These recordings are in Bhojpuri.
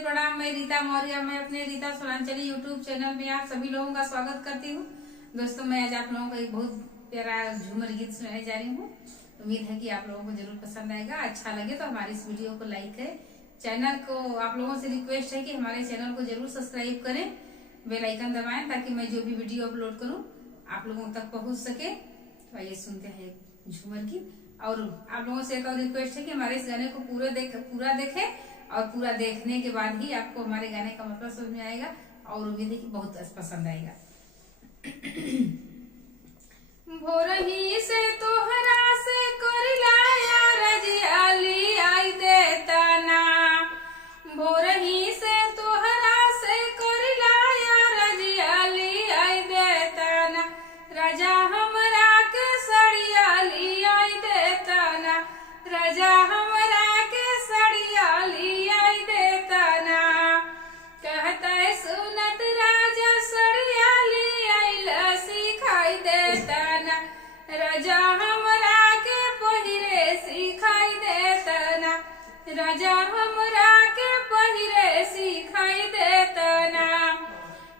प्रणाम। मैं रीता मौर्य, मैं अपने रीता सोनांचली यूट्यूब चैनल में आप सभी लोगों का स्वागत करती हूँ। दोस्तों, मैं आज आप लोगों को एक बहुत प्यारा झूमर गीत सुनाने जा रही हूँ। उम्मीद है कि आप लोगों को जरूर पसंद आएगा। अच्छा लगे तो हमारी इस वीडियो को लाइक करें। चैनल को आप लोगों से रिक्वेस्ट है कि हमारे चैनल को जरूर सब्सक्राइब करें, बेल आइकन दबाएं ताकि मैं जो भी वीडियो अपलोड करूँ आप लोगों तक पहुँच सके। तो आइए सुनते हैं झूमर गीत। और आप लोगों से एक और रिक्वेस्ट है कि हमारे इस गाने को पूरा देखें और पूरा देखने के बाद ही आपको हमारे गाने का मतलब समझ में आएगा और उम्मीद है कि बहुत पसंद आएगा। भोरही से तोहरा से कोरिलाया रजियाली आई देता ना, भोरही से तोहरा से कोरिलाया रजियाली आई देता ना, राजा हमरा के सड़ियाली आई देता ना, राजा हमरा के सड़ियाली आई देता ना। कहता सुनत राजा सड़ियाली आई सिखाई देता ना, राजा हमरा के पहिरे सिखाई देता ना, राजा हमरा के पहिरे सिखाई देता ना।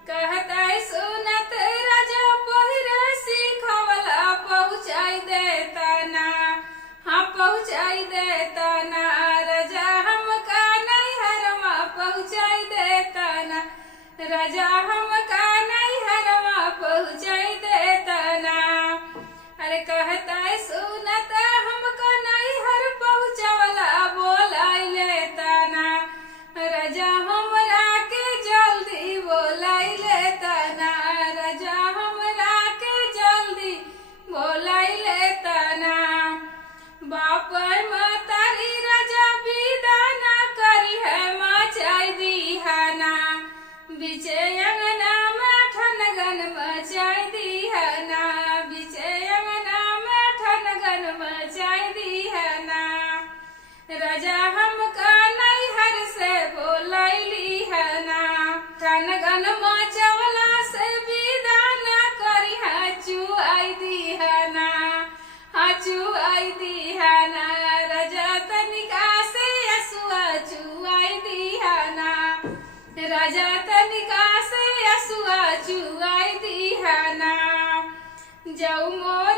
कहता सुनत राजा पहिरे सिखवला पहुँचाई देता ना, हाँ पहुँचाई देता ना, राजा हमका नैहरमा पहुँचाई देता ना, राजा हमका नैहरमा पहुँचाई देता ना। अरे कहता सुनत हमका नैहर पहुँचवला बोलाई लेता ना, राजा हमरा के जल्दी बोलाई लेता ना, राजा हमरा के जल्दी बोलाई लेता ना। बाप मातारी राजा विदा ना करी है मचाई दीहाना, बिचे अंगना में ठनगन मचाई दीहाना, बिचे अंगना में ठनगन मचाई दीहाना। राजा हमका नैहर से बोलैली है ना, ठनगन मचवला से विदा ना करी है चुआई दीहाना, हाँ चुआई दीहाना, राजा तनिका से असुआ चुआई दीहाना, राजा तनिका से असुआ चुआई दीहाना। जाऊ मोर